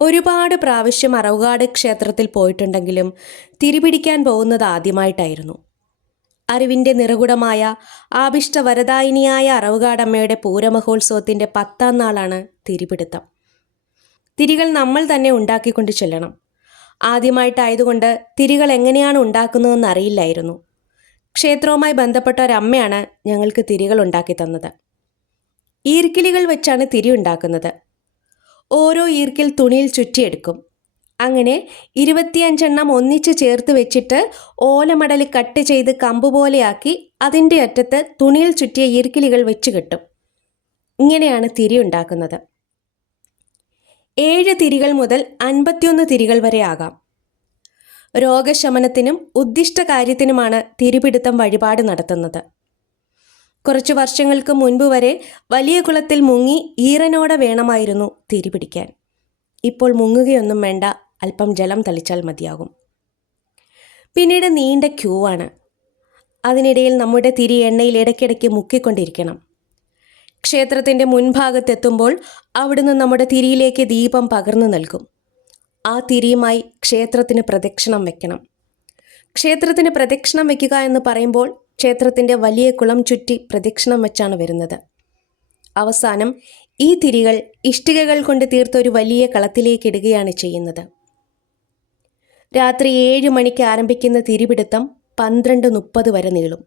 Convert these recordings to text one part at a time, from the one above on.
ഒരുപാട് പ്രാവശ്യം അറവുകാട് ക്ഷേത്രത്തിൽ പോയിട്ടുണ്ടെങ്കിലും തിരിപിടിക്കാൻ പോകുന്നത് ആദ്യമായിട്ടായിരുന്നു. അറിവിൻ്റെ നിറകുടമായ ആഭിഷ്ടവരദായിനിയായ അറവുകാടമ്മയുടെ പൂരമഹോത്സവത്തിൻ്റെ 10ാം നാളാണ് തിരിപിടുത്തം. തിരികൾ നമ്മൾ തന്നെ ഉണ്ടാക്കിക്കൊണ്ട് ചെല്ലണം. ആദ്യമായിട്ടായതുകൊണ്ട് തിരികൾ എങ്ങനെയാണ് ഉണ്ടാക്കുന്നതെന്ന് അറിയില്ലായിരുന്നു. ക്ഷേത്രവുമായി ബന്ധപ്പെട്ട ഒരമ്മയാണ് ഞങ്ങൾക്ക് തിരികൾ ഉണ്ടാക്കി തന്നത്. ഈർക്കിലികൾ വെച്ചാണ് തിരി ഉണ്ടാക്കുന്നത്. ഓരോ ഈർക്കിൽ തുണിയിൽ ചുറ്റിയെടുക്കും. അങ്ങനെ 25 എണ്ണം ഒന്നിച്ച് ചേർത്ത് വെച്ചിട്ട് ഓലമടൽ കട്ട് ചെയ്ത് കമ്പ് പോലെയാക്കി അതിൻ്റെ അറ്റത്ത് തുണിയിൽ ചുറ്റിയ ഈർക്കിലികൾ വെച്ച് കെട്ടും. ഇങ്ങനെയാണ് തിരി ഉണ്ടാക്കുന്നത്. 7 തിരികൾ മുതൽ 51 തിരികൾ വരെ ആകാം. രോഗശമനത്തിനും ഉദ്ദിഷ്ട കാര്യത്തിനുമാണ് തിരിപിടുത്തം വഴിപാട് നടത്തുന്നത്. കുറച്ച് വർഷങ്ങൾക്ക് മുൻപ് വരെ വലിയ കുളത്തിൽ മുങ്ങി ഈറനോടെ വേണമായിരുന്നു തിരിപിടിക്കാൻ. ഇപ്പോൾ മുങ്ങുകയൊന്നും വേണ്ട, അല്പം ജലം തളിച്ചാൽ മതിയാകും. പിന്നീട് നീണ്ട ക്യൂ ആണ്. അതിനിടയിൽ നമ്മുടെ തിരി എണ്ണയിൽ ഇടയ്ക്കിടയ്ക്ക് മുക്കിക്കൊണ്ടിരിക്കണം. ക്ഷേത്രത്തിൻ്റെ മുൻഭാഗത്തെത്തുമ്പോൾ അവിടുന്ന് നമ്മുടെ തിരിയിലേക്ക് ദീപം പകർന്നു നൽകും. ആ തിരിയുമായി ക്ഷേത്രത്തിന് പ്രദക്ഷിണം വെക്കണം. ക്ഷേത്രത്തിന് പ്രദക്ഷിണം വയ്ക്കുക എന്ന് പറയുമ്പോൾ ക്ഷേത്രത്തിൻ്റെ വലിയ കുളം ചുറ്റി പ്രദക്ഷിണം വെച്ചാണ് വരുന്നത്. അവസാനം ഈ തിരികൾ ഇഷ്ടികകൾ കൊണ്ട് തീർത്ത ഒരു വലിയ കളത്തിലേക്ക് ഇടുകയാണ് ചെയ്യുന്നത്. രാത്രി 7 മണിക്ക് ആരംഭിക്കുന്ന തിരിപിടുത്തം 12:30 വരെ നീളും.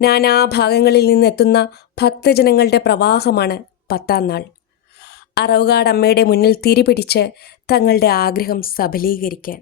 നാനാഭാഗങ്ങളിൽ നിന്നെത്തുന്ന ഭക്തജനങ്ങളുടെ പ്രവാഹമാണ് 10ാം നാൾ. അറവുകാട് അമ്മയുടെ മുന്നിൽ തിരിപിടിച്ച് തങ്ങളുടെ ആഗ്രഹം സഫലീകരിക്കാൻ.